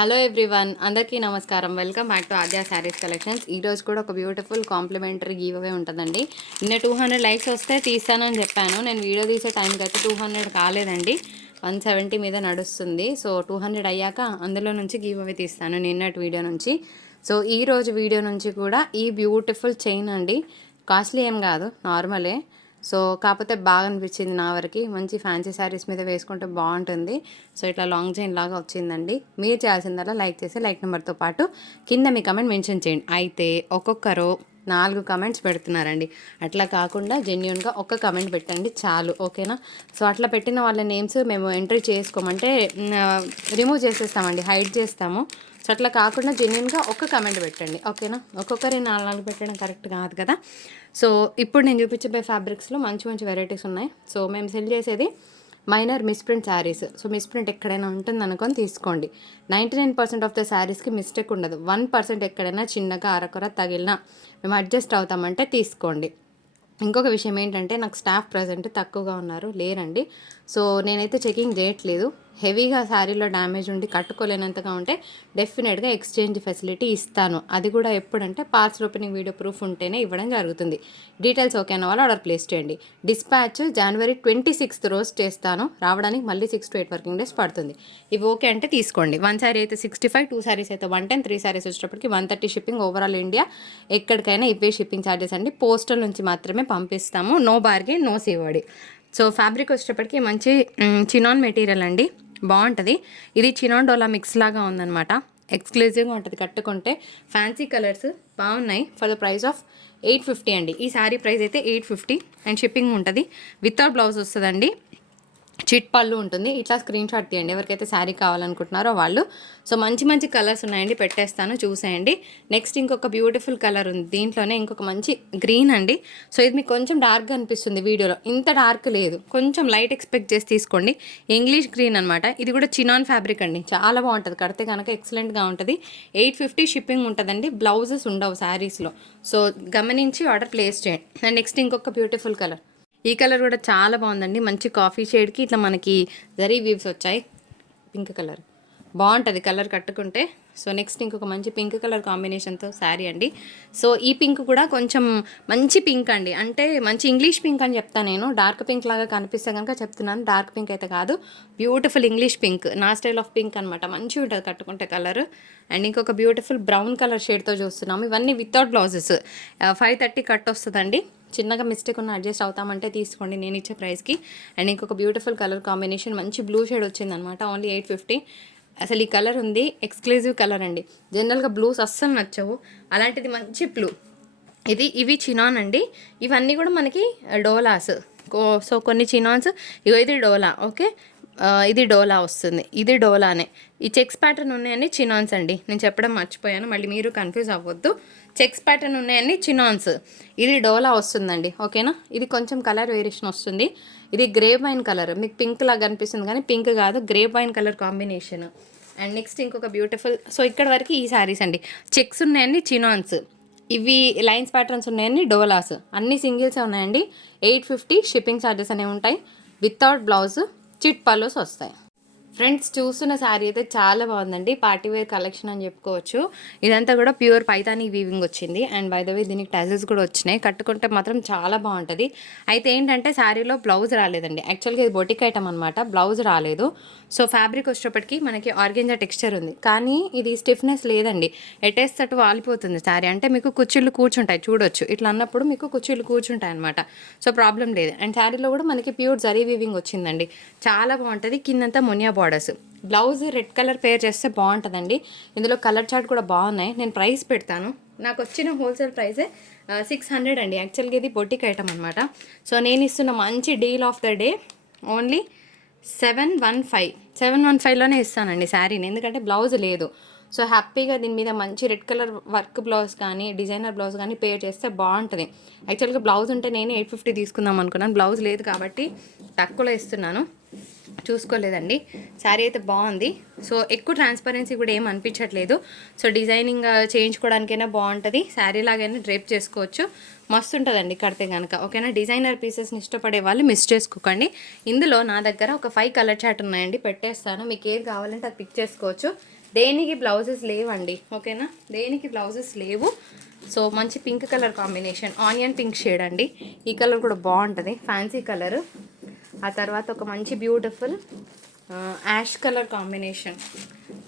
Hello everyone, అందరికీ నమస్కారం. Welcome back to Aadya saris collections. ఈరోజు కూడా ఒక బ్యూటిఫుల్ కాంప్లిమెంటరీ గివ్ అవే ఉంటుందండి. నిన్న 200 లైక్స్ వస్తే తీస్తానని చెప్పాను. నేను వీడియో తీసే టైంకి అయితే 200 కాలేదండి, 170 మీద నడుస్తుంది. సో 200 అయ్యాక అందులో నుంచి గివ్ అవే తీస్తాను, నిన్నటి వీడియో నుంచి. సో ఈరోజు వీడియో నుంచి కూడా ఈ బ్యూటిఫుల్ చైన్ అండి. కాస్ట్లీ ఏం కాదు, నార్మలే. సో కాకపోతే బాగా అనిపించింది నా వరకు. మంచి ఫ్యాన్సీ శారీస్ మీద వేసుకుంటే బాగుంటుంది. సో ఇట్లా లాంగ్ చైన్ లాగా వచ్చిందండి. మీరు చేయాల్సిందల్లా లైక్ చేసి లైక్ నెంబర్తో పాటు కింద మీ కమెంట్ మెన్షన్ చేయండి. అయితే ఒక్కొక్కరు 4 కమెంట్స్ పెడుతున్నారండి. అట్లా కాకుండా జెన్యున్గా ఒక్క కమెంట్ పెట్టండి చాలు, ఓకేనా? సో అట్లా పెట్టిన వాళ్ళ నేమ్స్ మేము ఎంట్రీ చేసుకోమంటే రిమూవ్ చేసేస్తామండి, హైడ్ చేస్తాము. సో అట్లా కాకుండా జెన్యున్గా ఒక్క కమెంట్ పెట్టండి, ఓకేనా? ఒక్కొక్కరి 4 పెట్టడం కరెక్ట్ కాదు కదా. సో ఇప్పుడు నేను చూపించబోయే ఫ్యాబ్రిక్స్లో మంచి మంచి వెరైటీస్ ఉన్నాయి. సో మేము సెల్ చేసేది minor misprint saris. So misprint ఎక్కడైనా ఉంటుంది అనుకొని తీసుకోండి. 99% ఆఫ్ ద శారీస్కి మిస్టేక్ ఉండదు. 1% ఎక్కడైనా చిన్నగా అరకొర తగిలినా మేము అడ్జస్ట్ అవుతామంటే తీసుకోండి. ఇంకొక విషయం ఏంటంటే, నాకు స్టాఫ్ ప్రజెంట్ తక్కువగా ఉన్నారు, లేరండి. సో నేనైతే చెకింగ్ చేయట్లేదు. హెవీగా శారీలో డ్యామేజ్ ఉండి కట్టుకోలేనంతగా ఉంటే డెఫినెట్గా ఎక్స్చేంజ్ ఫెసిలిటీ ఇస్తాను. అది కూడా ఎప్పుడంటే పార్సల్ ఓపెనింగ్ వీడియో ప్రూఫ్ ఉంటేనే ఇవ్వడం జరుగుతుంది. డీటెయిల్స్ ఓకే అన్న వాళ్ళు ఆర్డర్ ప్లేస్ చేయండి. డిస్పాచ్ January 26th రోజు చేస్తాను. రావడానికి మళ్ళీ 6 to 8 వర్కింగ్ డేస్ పడుతుంది. ఇవి ఓకే అంటే తీసుకోండి. 1 శారీ అయితే 65, 2 శారీస్ అయితే 110, 3 శారీస్ వచ్చేటప్పటికి 130 షిప్పింగ్. ఓవరాల్ ఇండియా ఎక్కడికైనా ఇవే షిప్పింగ్ ఛార్జెస్ అండి. పోస్టల్ నుంచి మాత్రమే పంపిస్తాము. నో బార్గెన్, నో సేవడి. సో ఫ్యాబ్రిక్ వచ్చేటప్పటికి మంచి చినాన్ మెటీరియల్ అండి, బాగుంటుంది. ఇది చినాన్ డోలా మిక్స్ లాగా ఉందన్నమాట. ఎక్స్క్లూజివ్గా ఉంటుంది కట్టుకుంటే. ఫ్యాన్సీ కలర్స్ బాగున్నాయి. ఫర్ ద ప్రైస్ ఆఫ్ 850 అండి. ఈ శారీ ప్రైస్ అయితే 850 అండ్ షిప్పింగ్ ఉంటుంది. వితౌట్ బ్లౌజ్ వస్తుందండి. చిట్ పళ్ళు ఉంటుంది. ఇట్లా స్క్రీన్ షాట్ తీయండి ఎవరికైతే శారీ కావాలనుకుంటున్నారో వాళ్ళు. సో మంచి మంచి కలర్స్ ఉన్నాయండి, పెట్టేస్తాను చూసేయండి. నెక్స్ట్ ఇంకొక బ్యూటిఫుల్ కలర్ ఉంది. దీంట్లోనే ఇంకొక మంచి గ్రీన్ అండి. సో ఇది మీకు కొంచెం డార్క్గా అనిపిస్తుంది వీడియోలో, ఇంత డార్క్ లేదు, కొంచెం లైట్ ఎక్స్పెక్ట్ చేసి తీసుకోండి. ఇంగ్లీష్ గ్రీన్ అనమాట. ఇది కూడా చినాన్ ఫ్యాబ్రిక్ అండి, చాలా బాగుంటుంది. కడితే కనుక ఎక్సలెంట్గా ఉంటుంది. 850 షిప్పింగ్ ఉంటుందండి. బ్లౌజెస్ ఉండవు శారీస్లో. సో గమనించి ఆర్డర్ ప్లేస్ చేయండి. అండ్ నెక్స్ట్ ఇంకొక బ్యూటిఫుల్ కలర్. ఈ కలర్ కూడా చాలా బాగుందండి. మంచి కాఫీ షేడ్కి ఇట్లా మనకి జరీ వీవ్స్ వచ్చాయి. పింక్ కలర్ బాగుంటుంది కలర్ కట్టుకుంటే. సో నెక్స్ట్ ఇంకొక మంచి పింక్ కలర్ కాంబినేషన్తో శారీ అండి. సో ఈ పింక్ కూడా కొంచెం మంచి పింక్ అండి, అంటే మంచి ఇంగ్లీష్ పింక్ అని చెప్తాను నేను. డార్క్ పింక్ లాగా కనిపిస్తే కనుక చెప్తున్నాను, డార్క్ పింక్ అయితే కాదు. బ్యూటిఫుల్ ఇంగ్లీష్ పింక్, నా స్టైల్ ఆఫ్ పింక్ అనమాట. మంచిగా ఉంటుంది కట్టుకుంటే కలర్. అండ్ ఇంకొక బ్యూటిఫుల్ బ్రౌన్ కలర్ షేడ్తో చూస్తున్నాము. ఇవన్నీ వితౌట్ బ్లౌజెస్. 530 కట్ వస్తుందండి. చిన్నగా మిస్టేక్ ఉన్న అడ్జస్ట్ అవుతామంటే తీసుకోండి నేను ఇచ్చే ప్రైస్కి. అండ్ ఇంకొక బ్యూటిఫుల్ కలర్ కాంబినేషన్, మంచి బ్లూ షేడ్ వచ్చిందనమాట. ఓన్లీ 850. అసలు ఈ కలర్ ఉంది, ఎక్స్క్లూజివ్ కలర్ అండి. జనరల్గా బ్లూస్ అస్సలు నచ్చవు, అలాంటిది మంచి బ్లూ. ఇవి చినాన్ అండి. ఇవన్నీ కూడా మనకి డోలాస్. సో కొన్ని చినాన్స్, ఇది డోలా, ఓకే. ఇది డోలా వస్తుంది, ఇది డోలానే. ఈ చెక్స్ ప్యాటర్న్ ఉన్నాయని చినాన్స్ అండి. నేను చెప్పడం మర్చిపోయాను, మళ్ళీ మీరు కన్ఫ్యూజ్ అవ్వద్దు. చెక్స్ ప్యాటర్న్ ఉన్నాయని చినాన్స్. ఇది డోలా వస్తుందండి, ఓకేనా. ఇది కొంచెం కలర్ వేరియేషన్ వస్తుంది. ఇది గ్రేప్ వైన్ కలర్, మీకు పింక్ లాగా అనిపిస్తుంది కానీ పింక్ కాదు, grape wine colour combination. And next ఇంకొక బ్యూటిఫుల్. సో ఇక్కడ వరకు ఈ శారీస్ అండి. చెక్స్ ఉన్నాయండి చినాన్స్. ఇవి లైన్స్ ప్యాటర్న్స్ ఉన్నాయండి డోలాస్. అన్ని సింగిల్సే ఉన్నాయండి. 850 షిప్పింగ్ ఛార్జెస్ అనేవి ఉంటాయి. వితౌట్ బ్లౌజ్, చిట్ పల్లోస్ వస్తాయి. ఫ్రెండ్స్ చూస్తున్న శారీ అయితే చాలా బాగుందండి. పార్టీవేర్ కలెక్షన్ అని చెప్పుకోవచ్చు. ఇదంతా కూడా ప్యూర్ పైతానీ వీవింగ్ వచ్చింది. అండ్ బై ద వే దీనికి టజల్స్ కూడా వచ్చినాయి. కట్టుకుంటే మాత్రం చాలా బాగుంటుంది. అయితే ఏంటంటే శారీలో బ్లౌజ్ రాలేదండి. యాక్చువల్గా ఇది బొటిక్ ఐటమ్ అనమాట, బ్లౌజ్ రాలేదు. సో ఫ్యాబ్రిక్ వచ్చేటప్పటికి మనకి ఆర్గెంజా టెక్స్చర్ ఉంది, కానీ ఇది స్టిఫ్నెస్ లేదండి. ఎటేస్తట్టు వాలిపోతుంది శారీ. అంటే మీకు కుర్చీలు కూర్చుంటాయి చూడొచ్చు, ఇట్లా అన్నప్పుడు మీకు కుర్చీలు కూర్చుంటాయి అనమాట. సో ప్రాబ్లం లేదు. అండ్ శారీలో కూడా మనకి ప్యూర్ జరీ వీవింగ్ వచ్చిందండి, చాలా బాగుంటుంది. కిందంతా మునియా borders. Blouse red colour pair చేస్తే బాగుంటుందండి. ఇందులో కలర్ చార్ట్ కూడా బాగున్నాయి. నేను ప్రైస్ పెడతాను. నాకు వచ్చిన హోల్సేల్ ప్రైసే 600 అండి. యాక్చువల్గా ఇది బొటిక్ ఐటమ్ అనమాట. సో నేను ఇస్తున్న మంచి deal of the day only 715లోనే ఇస్తానండి శారీని, ఎందుకంటే బ్లౌజ్ లేదు. సో హ్యాపీగా దీని మీద మంచి రెడ్ కలర్ వర్క్ బ్లౌజ్ కానీ డిజైనర్ బ్లౌజ్ కానీ పే చేస్తే బాగుంటుంది. యాక్చువల్గా బ్లౌజ్ ఉంటే నేను 850 తీసుకుందాం అనుకున్నాను, బ్లౌజ్ లేదు కాబట్టి తక్కువలో ఇస్తున్నాను. చూసుకోలేదండి. శారీ అయితే బాగుంది. సో ఎక్కువ ట్రాన్స్పరెన్సీ కూడా ఏం అనిపించట్లేదు. సో డిజైనింగ్ చేయించుకోవడానికైనా బాగుంటుంది, శారీ లాగైనా డ్రేప్ చేసుకోవచ్చు. మస్తు ఉంటుందండి కడితే కనుక, ఓకేనా. డిజైనర్ పీసెస్ని ఇష్టపడే వాళ్ళు మిస్ చేసుకోకండి. ఇందులో నా దగ్గర ఒక 5 కలర్ చార్ట్ ఉన్నాయండి, పెట్టేస్తాను. మీకు ఏది కావాలంటే అది పిక్ చేసుకోవచ్చు. దేనికి బ్లౌజెస్ లేవండి, ఓకేనా, దేనికి బ్లౌజెస్ లేవు. సో మంచి pink colour combination, onion pink shade అండి. ఈ కలర్ కూడా బాగుంటుంది, ఫ్యాన్సీ కలర్. ఆ తర్వాత ఒక మంచి బ్యూటిఫుల్ యాష్ కలర్ కాంబినేషన్.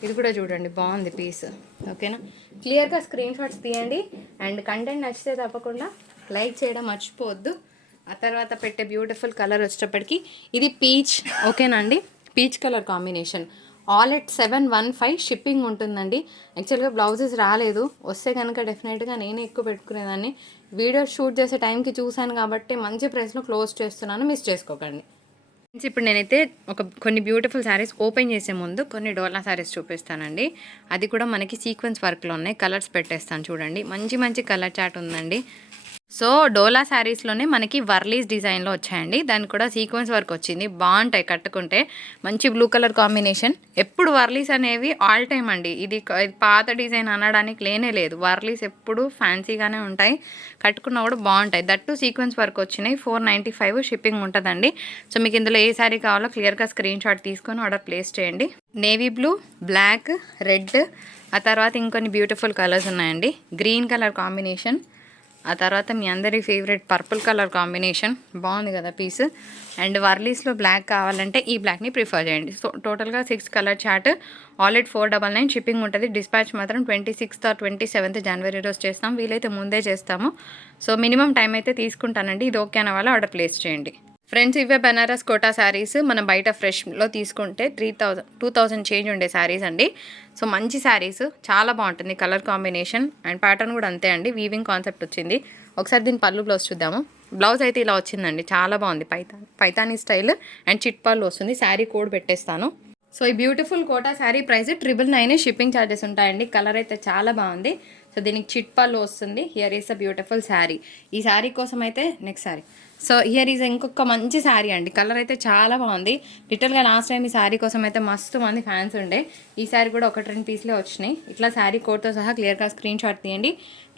ఇది కూడా చూడండి బాగుంది పీస్, ఓకేనా. క్లియర్గా స్క్రీన్ షాట్స్ తీయండి. అండ్ కంటెంట్ నచ్చితే తప్పకుండా లైక్ చేయడం మర్చిపోవద్దు. ఆ తర్వాత పెట్టే బ్యూటిఫుల్ కలర్ వచ్చేటప్పటికి ఇది పీచ్, ఓకేనండి. Peach colour combination. All at 715 shipping ఉంటుందండి. యాక్చువల్గా బ్లౌజెస్ రాలేదు, వస్తే కనుక డెఫినెట్గా నేనే ఎక్కువ పెట్టుకునేదాన్ని. వీడియో షూట్ చేసే టైంకి చూశాను కాబట్టి మంచి ప్రైస్లో క్లోజ్ చేస్తున్నాను, మిస్ చేసుకోకండి. ఇప్పుడు నేనైతే కొన్ని బ్యూటిఫుల్ శారీస్ ఓపెన్ చేసే ముందు కొన్ని డోలా శారీస్ చూపిస్తానండి. అది కూడా మనకి సీక్వెన్స్ వర్క్లో ఉన్నాయి. కలర్స్ పెట్టేస్తాను చూడండి, మంచి మంచి కలర్ చాట్ ఉందండి. సో డోలా శారీస్లోనే మనకి వర్లీస్ డిజైన్లో వచ్చాయండి. దానికి కూడా సీక్వెన్స్ వర్క్ వచ్చింది, బాగుంటాయి కట్టుకుంటే. మంచి బ్లూ కలర్ కాంబినేషన్. ఎప్పుడు వర్లీస్ అనేవి ఆల్ టైమ్ అండి, ఇది పాత డిజైన్ అనడానికి లేనే లేదు. వర్లీస్ ఎప్పుడు ఫ్యాన్సీగానే ఉంటాయి, కట్టుకున్నా కూడా బాగుంటాయి. దట్టు సీక్వెన్స్ వర్క్ వచ్చినాయి. 495 షిప్పింగ్ ఉంటుందండి. సో మీకు ఇందులో ఏ శారీ కావాలో క్లియర్గా స్క్రీన్ షాట్ తీసుకొని ఆర్డర్ ప్లేస్ చేయండి. నేవీ బ్లూ, బ్లాక్, రెడ్, ఆ తర్వాత ఇంకొన్ని బ్యూటిఫుల్ కలర్స్ ఉన్నాయండి. గ్రీన్ కలర్ కాంబినేషన్, ఆ తర్వాత మీ అందరి ఫేవరెట్ పర్పుల్ కలర్ కాంబినేషన్, బాగుంది కదా పీస్. అండ్ వర్లీస్లో బ్లాక్ కావాలంటే ఈ బ్లాక్ని ప్రిఫర్ చేయండి. సో టోటల్గా 6 కలర్ చార్ట్. ఆల్రెడీ 499 షిప్పింగ్ ఉంటుంది. డిస్పాచ్ మాత్రం 26th or 27th జనవరి రోజు చేస్తాం, వీలైతే ముందే చేస్తాము. సో మినిమం టైం అయితే తీసుకుంటానండి. ఇది ఓకే అన్న వాళ్ళు ఆర్డర్ ప్లేస్ చేయండి. ఫ్రెండ్స్, ఇవే బనారస్ కోటా శారీస్ మనం బయట ఫ్రెష్లో తీసుకుంటే 2000 చేంజ్ ఉండే శారీస్ అండి. సో మంచి శారీస్, చాలా బాగుంటుంది కలర్ కాంబినేషన్. అండ్ ప్యాటర్న్ కూడా అంతే అండి, వీవింగ్ కాన్సెప్ట్ వచ్చింది. ఒకసారి దీని పళ్ళు బ్లౌజ్ చూద్దాము. బ్లౌజ్ అయితే ఇలా వచ్చిందండి, చాలా బాగుంది. పైతానీ స్టైల్ అండ్ చిట్ పళ్ళు వస్తుంది. శారీ కోడ్ పెట్టేస్తాను. సో ఈ beautiful Kota sari price 999 shipping charges ఉంటాయండి. కలర్ అయితే చాలా బాగుంది. సో దీనికి చిట్ పళ్ళు వస్తుంది. Here is a beautiful sari. ఈ శారీ కోసం అయితే next sari. So here is ఇంకొక మంచి శారీ అండి. కలర్ అయితే చాలా బాగుంది. లిటల్గా లాస్ట్ టైం ఈ శారీ కోసం అయితే మస్తు మంది ఫ్యాన్స్ ఉండే. ఈ శారీ కూడా 1-2 పీస్లే వచ్చినాయి. ఇట్లా శారీ కోడ్తో సహా క్లియర్గా స్క్రీన్ షాట్ తీయండి.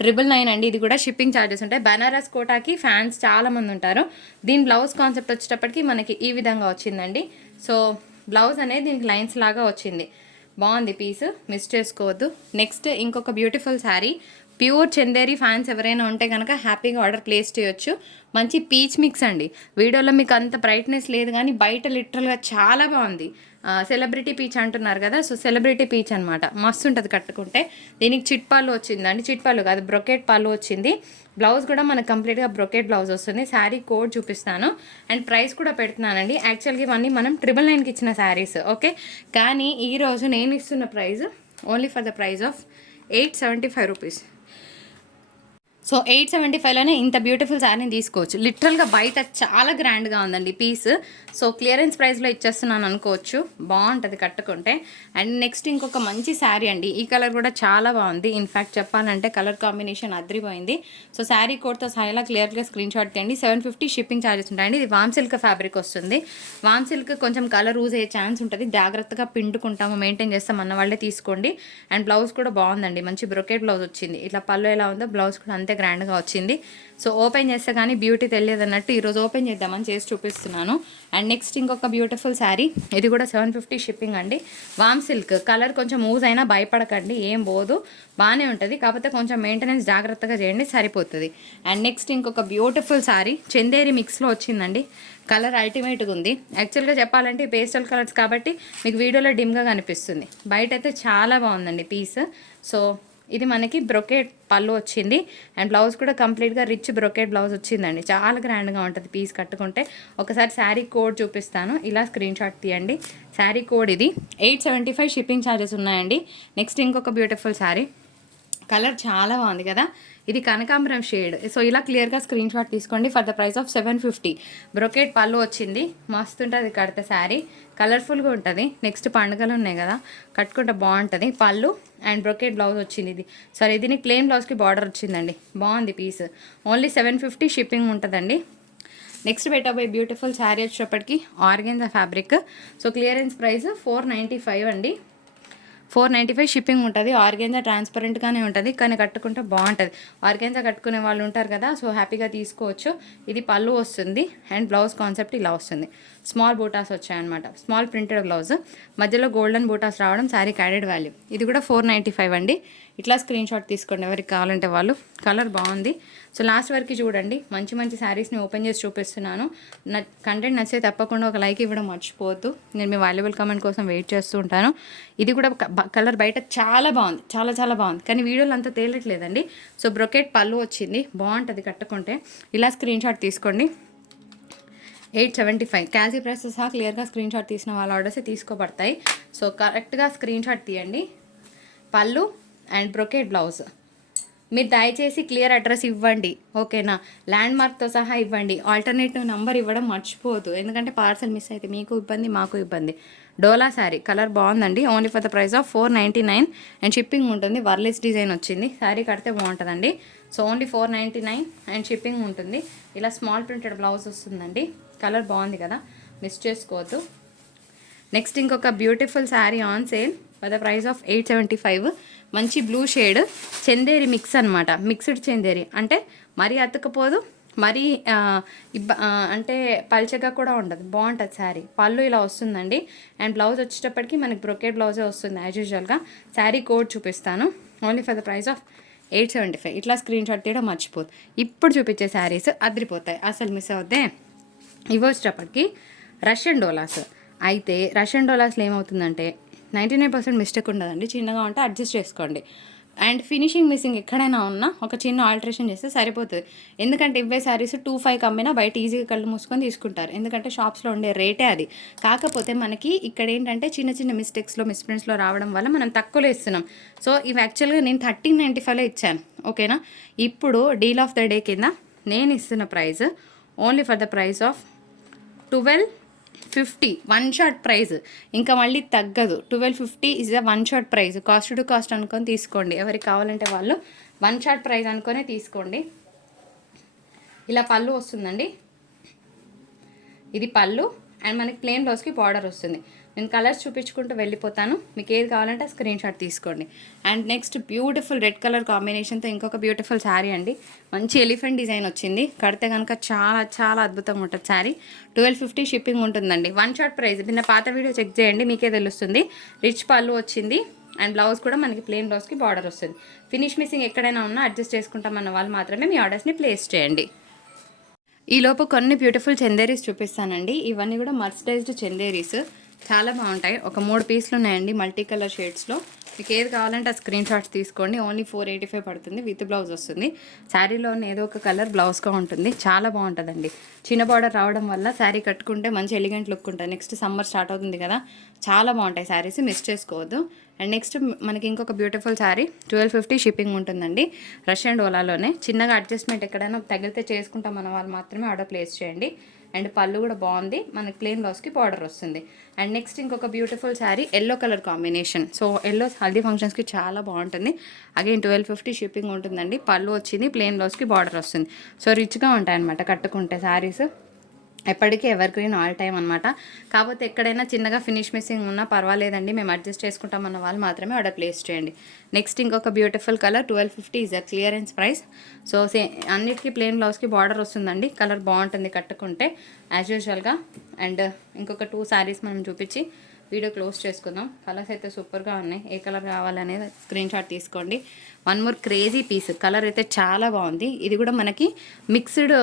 999 అండి. ఇది కూడా షిప్పింగ్ ఛార్జెస్ ఉంటాయి. బనారస్ కోటాకి ఫ్యాన్స్ చాలామంది ఉంటారు. దీని బ్లౌజ్ కాన్సెప్ట్ వచ్చేటప్పటికి మనకి ఈ విధంగా వచ్చిందండి. సో బ్లౌజ్ అనేది దీనికి లైన్స్ లాగా వచ్చింది, బాగుంది పీస్, మిస్ చేసుకోవద్దు. నెక్స్ట్ ఇంకొక beautiful sari. Pure Chanderi fans ఎవరైనా ఉంటే కనుక హ్యాపీగా ఆర్డర్ ప్లేస్ చేయొచ్చు. మంచి పీచ్ మిక్స్ అండి. వీడియోలో మీకు అంత బ్రైట్నెస్ లేదు కానీ బయట లిటరల్గా చాలా బాగుంది. సెలబ్రిటీ పీచ్ అంటున్నారు కదా, సో సెలబ్రిటీ పీచ్ అనమాట. మస్తు ఉంటుంది కట్టుకుంటే. దీనికి చిట్ పళ్ళు వచ్చిందండి, చిట్ పళ్ళు కాదు బ్రొకెట్ పళ్ళు వచ్చింది. బ్లౌజ్ కూడా మనకు కంప్లీట్గా బ్రొకెట్ బ్లౌజ్ వస్తుంది. శారీ కోడ్ చూపిస్తాను అండ్ ప్రైస్ కూడా పెడుతున్నానండి. యాక్చువల్గా ఇవన్నీ మనం 999కి ఇచ్చిన శారీస్, ఓకే. కానీ ఈరోజు నేను ఇస్తున్న price only for the price of 875 rupees. So 875లోనే ఇంత బ్యూటిఫుల్ శారీని తీసుకోవచ్చు. లిటరల్గా బయట చాలా గ్రాండ్గా ఉందండి పీస్. సో క్లియరెన్స్ ప్రైస్లో ఇచ్చేస్తున్నాను అనుకోవచ్చు, బాగుంటుంది కట్టుకుంటే. అండ్ నెక్స్ట్ ఇంకొక మంచి శారీ అండి. ఈ కలర్ కూడా చాలా బాగుంది. ఇన్ఫ్యాక్ట్ చెప్పాలంటే కలర్ కాంబినేషన్ అద్రిపోయింది. సో శారీ కోడ్తో సహాయంగా క్లియర్గా స్క్రీన్ షాట్ తీయండి. 750 షిప్పింగ్ ఛార్జెస్ ఉంటాయండి. ఇది వామ్ సిల్క్ ఫ్యాబ్రిక్ వస్తుంది. వామ్ సిల్క్ కొంచెం కలర్ యూజ్ అయ్యే ఛాన్స్ ఉంటుంది. జాగ్రత్తగా పిండుకుంటాము, మెయింటైన్ చేస్తాం అన్న వాళ్ళే తీసుకోండి. అండ్ బ్లౌజ్ కూడా బాగుందండి, మంచి బ్రొకెట్ బ్లౌజ్ వచ్చింది. ఇట్లా పళ్ళు ఎలా ఉందో బ్లౌజ్ కూడా అంతే గ్రాండ్గా వచ్చింది. సో ఓపెన్ చేస్తే కానీ బ్యూటీ తెలియదు అన్నట్టు ఈరోజు ఓపెన్ చేద్దామని చేసి చూపిస్తున్నాను. అండ్ నెక్స్ట్ ఇంకొక బ్యూటిఫుల్ శారీ. ఇది కూడా 750 షిప్పింగ్ అండి. వామ్ సిల్క్ కలర్ కొంచెం యూజ్ అయినా భయపడకండి, ఏం పోదు, బాగానే ఉంటుంది. కాకపోతే కొంచెం మెయింటెనెన్స్ జాగ్రత్తగా చేయండి, సరిపోతుంది. అండ్ నెక్స్ట్ ఇంకొక బ్యూటిఫుల్ శారీ చందేరి మిక్స్లో వచ్చిందండి. కలర్ అల్టిమేట్గా ఉంది. యాక్చువల్గా చెప్పాలంటే పేస్టల్ కలర్స్ కాబట్టి మీకు వీడియోలో డిమ్గా కనిపిస్తుంది, బయట అయితే చాలా బాగుందండి పీస్. సో ఇది మనకి బ్రొకెట్ పళ్ళు వచ్చింది. అండ్ బ్లౌజ్ కూడా కంప్లీట్గా రిచ్ బ్రొకెట్ బ్లౌజ్ వచ్చిందండి. చాలా గ్రాండ్గా ఉంటుంది పీస్ కట్టుకుంటే. ఒకసారి శారీ కోడ్ చూపిస్తాను, ఇలా స్క్రీన్ షాట్ తీయండి. శారీ కోడ్ ఇది. 875 షిప్పింగ్ ఛార్జెస్ ఉన్నాయండి. నెక్స్ట్ ఇంకొక బ్యూటిఫుల్ శారీ. కలర్ చాలా బాగుంది కదా, ఇది కనకాంబరం షేడ్. సో ఇలా క్లియర్గా స్క్రీన్ షాట్ తీసుకోండి. For the price of 750. Brocade పళ్ళు వచ్చింది, మస్తు ఉంటుంది కడితే శారీ, కలర్ఫుల్గా ఉంటుంది. నెక్స్ట్ పండుగలు ఉన్నాయి కదా, కట్టుకుంటే బాగుంటుంది. పళ్ళు అండ్ బ్రొకెట్ బ్లౌజ్ వచ్చింది. ఇది సరే, దీనికి ప్లెయిన్ బ్లౌజ్కి బార్డర్ వచ్చిందండి, బాగుంది పీస్. ఓన్లీ 750 షిప్పింగ్ ఉంటుందండి. నెక్స్ట్ పెట్టబోయే బ్యూటిఫుల్ శారీ వచ్చేటప్పటికి organza fabric. So clearance price 495 అండి. 495 షిప్పింగ్ ఉంటుంది. ఆర్గెంజా ట్రాన్స్పరెంట్గానే ఉంటుంది, కానీ కట్టుకుంటే బాగుంటుంది. ఆర్గెంజా కట్టుకునే వాళ్ళు ఉంటారు కదా, సో హ్యాపీగా తీసుకోవచ్చు. ఇది పళ్ళు వస్తుంది అండ్ బ్లౌజ్ కాన్సెప్ట్ ఇలా వస్తుంది. స్మాల్ బూటాస్ వచ్చాయన్నమాట, స్మాల్ ప్రింటెడ్ బ్లౌజ్, మధ్యలో గోల్డెన్ బూటాస్ రావడం శారీకి యాడెడ్ వాల్యూ. ఇది కూడా 495 అండి. ఇట్లా స్క్రీన్ షాట్ తీసుకోండి ఎవరికి కావాలంటే వాళ్ళు. కలర్ బాగుంది. సో లాస్ట్ వరకు చూడండి, మంచి మంచి శారీస్ని ఓపెన్ చేసి చూపిస్తున్నాను. కంటెంట్ నచ్చితే తప్పకుండా ఒక లైక్ ఇవ్వడం మర్చిపోవద్దు. నేను మీ వాల్యుబుల్ కామెంట్ కోసం వెయిట్ చేస్తూ ఉంటాను. ఇది కూడా కలర్ బయట చాలా బాగుంది, చాలా చాలా బాగుంది, కానీ వీడియోలో అంతా తేలట్లేదండి. సో బ్రొకెట్ పళ్ళు వచ్చింది, బాగుంటుంది కట్టుకుంటే. ఇలా స్క్రీన్ షాట్ తీసుకోండి. 875 క్యాల్సీ ప్రైస్ సహా క్లియర్గా స్క్రీన్ షాట్ తీసిన వాళ్ళ ఆర్డర్స్ తీసుకోబడతాయి. సో కరెక్ట్గా స్క్రీన్ షాట్ తీయండి. పళ్ళు అండ్ బ్రొకెట్ బ్లౌజ్. మీరు దయచేసి క్లియర్ అడ్రస్ ఇవ్వండి, ఓకేనా? ల్యాండ్ మార్క్తో సహా ఇవ్వండి. ఆల్టర్నేటివ్ నెంబర్ ఇవ్వడం మర్చిపోవద్దు, ఎందుకంటే పార్సల్ మిస్ అయితే మీకు ఇబ్బంది, మాకు ఇబ్బంది. డోలా శారీ కలర్ బాగుందండి. Only for the price of 499 and shipping ఉంటుంది. వర్లెస్ డిజైన్ వచ్చింది. శారీ కడితే బాగుంటుందండి. సో ఓన్లీ 499 అండ్ షిప్పింగ్ ఉంటుంది. ఇలా స్మాల్ ప్రింటెడ్ బ్లౌజ్ వస్తుందండి. కలర్ బాగుంది కదా, మిస్ చేసుకోవద్దు. నెక్స్ట్ ఇంకొక beautiful sari on sale for the price of 875. మంచి బ్లూ షేడ్ చందేరి మిక్స్ అనమాట. మిక్స్డ్ చందేరి అంటే మరీ అతుకపోదు, మరీ అంటే పల్చగా కూడా ఉండదు, బాగుంటుంది శారీ. పళ్ళు ఇలా వస్తుందండి అండ్ బ్లౌజ్ వచ్చేటప్పటికి మనకి బ్రొకెట్ బ్లౌజే వస్తుంది యాజ్ యూజువల్గా. శారీ కోడ్ చూపిస్తాను. Only for the price of 875. ఇట్లా స్క్రీన్ షాట్ తీయడం మర్చిపోదు. ఇప్పుడు చూపించే శారీస్ అదిరిపోతాయి, అసలు మిస్ అవుద్దే. ఇవి వచ్చేటప్పటికి రష్యన్ డోలాస్. అయితే రష్యన్ డోలాస్లో ఏమవుతుందంటే 99% మిస్టేక్ ఉండదండి. చిన్నగా ఉంటే అడ్జస్ట్ చేసుకోండి. అండ్ ఫినిషింగ్ మిస్సింగ్ ఎక్కడైనా ఉన్నా ఒక చిన్న ఆల్టరేషన్ చేస్తే సరిపోతుంది. ఎందుకంటే ఇవే శారీస్ 25 అమ్మినా బయట ఈజీగా కళ్ళు మూసుకొని తీసుకుంటారు, ఎందుకంటే షాప్స్లో ఉండే రేటే అది. కాకపోతే మనకి ఇక్కడ ఏంటంటే చిన్న చిన్న మిస్టేక్స్లో మిస్ప్రింట్స్లో రావడం వల్ల మనం తక్కువలో ఇస్తున్నాం. సో ఇవి యాక్చువల్గా నేను 1395లో ఇచ్చాను, ఓకేనా? ఇప్పుడు డీల్ ఆఫ్ ద డే కింద నేను ఇస్తున్న price only for the price of 1250. One shot price, ఇంకా మళ్ళీ తగ్గదు. 1250 is the one shot price. Cost to cost అనుకొని తీసుకోండి. ఎవరికి కావాలంటే వాళ్ళు వన్ షాట్ ప్రైస్ అనుకొని తీసుకోండి. ఇలా పళ్ళు వస్తుందండి. ఇది పళ్ళు అండ్ మనకి ప్లెయిన్ బ్లౌజ్కి బార్డర్ వస్తుంది. నేను కలర్స్ చూపించుకుంటూ వెళ్ళిపోతాను, మీకు ఏది కావాలంటే స్క్రీన్ షాట్ తీసుకోండి. And next beautiful red colour కాంబినేషన్తో ఇంకొక బ్యూటిఫుల్ శారీ అండి. మంచి ఎలిఫెంట్ డిజైన్ వచ్చింది. కడితే కనుక చాలా చాలా అద్భుతంగా ఉంటుంది శారీ. 1250 షిప్పింగ్ ఉంటుందండి. One shot price. నిన్న పాత వీడియో చెక్ చేయండి, మీకే తెలుస్తుంది. రిచ్ పళ్ళు వచ్చింది అండ్ బ్లౌజ్ కూడా మనకి ప్లెయిన్ బ్లౌజ్కి బార్డర్ వస్తుంది. ఫినిష్ మిస్సింగ్ ఎక్కడైనా ఉన్నా అడ్జస్ట్ చేసుకుంటామన్న వాళ్ళు మాత్రమే మీ ఆర్డర్స్ని ప్లేస్ చేయండి. ఈలోపు కొన్ని బ్యూటిఫుల్ చందేరీస్ చూపిస్తానండి. ఇవన్నీ కూడా మర్సరైజ్డ్ చందేరీస్, చాలా బాగుంటాయి. ఒక 3 పీసులు ఉన్నాయండి మల్టీ కలర్ షేడ్స్లో. మీకు ఏది కావాలంటే ఆ స్క్రీన్ షాట్స్ తీసుకోండి. ఓన్లీ 485 పడుతుంది. విత్ బ్లౌజ్ వస్తుంది. శారీలో ఏదో ఒక కలర్ బ్లౌజ్గా ఉంటుంది, చాలా బాగుంటుందండి. చిన్న బార్డర్ రావడం వల్ల శారీ కట్టుకుంటే మంచి ఎలిగెంట్ లుక్ ఉంటుంది. నెక్స్ట్ సమ్మర్ స్టార్ట్ అవుతుంది కదా, చాలా బాగుంటాయి శారీస్, మిస్ చేసుకోవద్దు. అండ్ నెక్స్ట్ మనకి ఇంకొక బ్యూటిఫుల్ శారీ 1250 షిప్పింగ్ ఉంటుందండి. రష్యన్ డోలాలోనే. చిన్నగా అడ్జస్ట్మెంట్ ఎక్కడైనా తగిలితే చేసుకుంటాం మన వాళ్ళు మాత్రమే ఆర్డర్ ప్లేస్ చేయండి. అండ్ పళ్ళు కూడా బాగుంది, మనకి ప్లెయిన్ బ్లౌజ్కి బార్డర్ వస్తుంది. అండ్ నెక్స్ట్ ఇంకొక beautiful sari yellow colour combination. So yellow haldi ఫంక్షన్స్కి చాలా బాగుంటుంది. అగైన్ 1250 షిప్పింగ్ ఉంటుందండి. పళ్ళు వచ్చింది, ప్లెయిన్ బ్లౌజ్కి బార్డర్ వస్తుంది. సో రిచ్గా ఉంటాయన్నమాట కట్టుకుంటే శారీస్. ఎప్పటికీ ఎవర్ గ్రీన్ ఆల్ టైమ్ అనమాట. కాకపోతే ఎక్కడైనా చిన్నగా ఫినిష్ మిస్సింగ్ ఉన్నా పర్వాలేదండి, మేము అడ్జస్ట్ చేసుకుంటామన్న వాళ్ళు మాత్రమే ఆర్డర్ ప్లేస్ చేయండి. నెక్స్ట్ ఇంకొక beautiful colour 1250 is a clearance price. So అన్నిటికీ ప్లెయిన్ బ్లౌజ్కి బార్డర్ వస్తుందండి. కలర్ బాగుంటుంది కట్టుకుంటే యాజ్ యూజువల్గా. అండ్ ఇంకొక 2 శారీస్ మనం చూపించి వీడియో క్లోజ్ చేసుకుందాం. కలర్స్ అయితే సూపర్గా ఉన్నాయి. ఏ కలర్ కావాలనేది స్క్రీన్ షాట్ తీసుకోండి. One more crazy piece, colour అయితే చాలా బాగుంది. ఇది కూడా మనకి మిక్స్డ్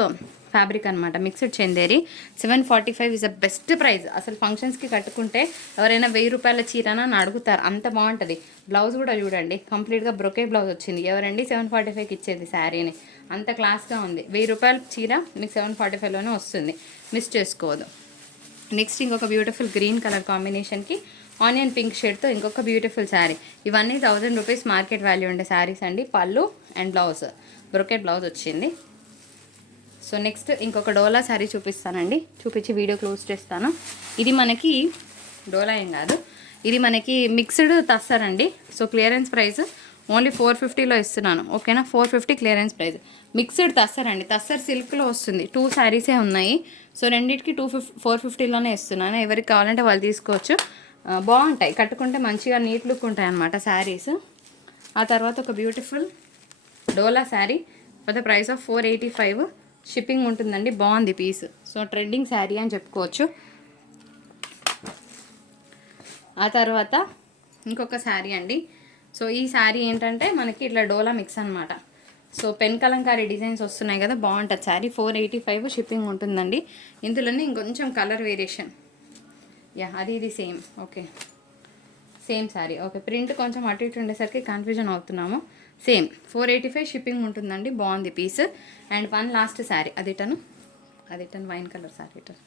ఫ్యాబ్రిక్ అనమాట, mixed Chanderi. 745 is the best price. అసలు ఫంక్షన్స్కి కట్టుకుంటే ఎవరైనా 1000 రూపాయల చీరనా అని అడుగుతారు, అంత బాగుంటుంది. బ్లౌజ్ కూడా చూడండి, కంప్లీట్గా బ్రొకే బ్లౌజ్ వచ్చింది. ఎవరండి 745కి ఇచ్చేది శారీని, అంత క్లాస్గా ఉంది. 1000 రూపాయల చీర మీకు 745లోనే వస్తుంది, మిస్ చేసుకోవద్దు. నెక్స్ట్ ఇంకొక బ్యూటిఫుల్ గ్రీన్ కలర్ కాంబినేషన్కి ఆనియన్ పింక్ షేడ్తో ఇంకొక బ్యూటిఫుల్ శారీ. ఇవన్నీ 1000 రూపీస్ మార్కెట్ వాల్యూ ఉండే శారీస్ అండి. పళ్ళు అండ్ బ్లౌజ్, బ్రొకెట్ బ్లౌజ్ వచ్చింది. సో నెక్స్ట్ ఇంకొక డోలా శారీ చూపిస్తానండి, చూపించి వీడియో క్లోజ్ చేస్తాను. ఇది మనకి డోలా ఏం కాదు, ఇది మనకి మిక్స్డ్ తస్సర్ అండి. సో క్లియరెన్స్ ప్రైస్ ఓన్లీ 450లో ఇస్తున్నాను, ఓకేనా? 450 క్లియరెన్స్ ప్రైస్. మిక్స్డ్ తస్సర్ అండి, తస్సర్ సిల్క్లో వస్తుంది. 2 శారీసే ఉన్నాయి. సో రెండింటికి 450లోనే ఇస్తున్నాను. ఎవరికి కావాలంటే వాళ్ళు తీసుకోవచ్చు. బాగుంటాయి, కట్టుకుంటే మంచిగా నీట్ లుక్ ఉంటాయి అన్నమాట శారీస్. ఆ తర్వాత ఒక beautiful dola sari for the price of 485, shipping ఉంటుందండి. బాగుంది పీస్, సో ట్రెండింగ్ శారీ అని చెప్పుకోవచ్చు. ఆ తర్వాత ఇంకొక శారీ అండి. సో ఈ శారీ ఏంటంటే మనకి ఇట్లా డోలా మిక్స్ అనమాట. సో పెన్ కలంకారీ డిజైన్స్ వస్తున్నాయి కదా, బాగుంటుంది శారీ. 485 షిప్పింగ్ ఉంటుందండి. ఇందులోనే ఇంకొంచెం కలర్ వేరియేషన్, యా అది ఇది same, okay same sari. Okay, print కొంచెం అటు ఇటు ఉండేసరికి కన్ఫ్యూజన్ అవుతున్నాము. సేమ్ 485 షిప్పింగ్ ఉంటుందండి. బాగుంది piece. And one last sari, అదిటను వైన్ కలర్ శారీ ఇటను.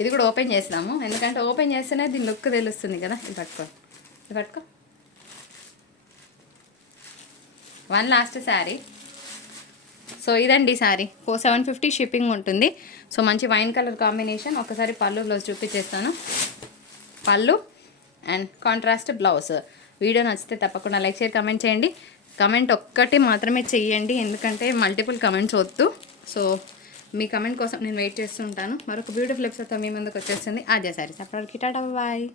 ఇది కూడా ఓపెన్ చేస్తాము, ఎందుకంటే ఓపెన్ చేస్తేనే దీని లుక్ తెలుస్తుంది కదా. ఇది పట్టుకో వన్ లాస్ట్ శారీ. సో ఇదండి శారీ, 750 షిప్పింగ్ ఉంటుంది. సో మంచి వైన్ కలర్ కాంబినేషన్. ఒకసారి పళ్ళు బ్లౌజ్ చూపించేస్తాను. పళ్ళు అండ్ కాంట్రాస్ట్ బ్లౌజ్. వీడియో నచ్చితే తప్పకుండా లైక్ షేర్ కమెంట్ చేయండి. కమెంట్ ఒక్కటి మాత్రమే చెయ్యండి, ఎందుకంటే మల్టిపుల్ కమెంట్స్ వద్దు. సో మీ కమెంట్ కోసం నేను వెయిట్ చేస్తుంటాను. మరొక బ్యూటిఫుల్ ఎపిసోడ్తో మీ ముందుకు వచ్చేస్తుంది ఆద్య శారీస్. అప్పటికి టాటా బాయ్.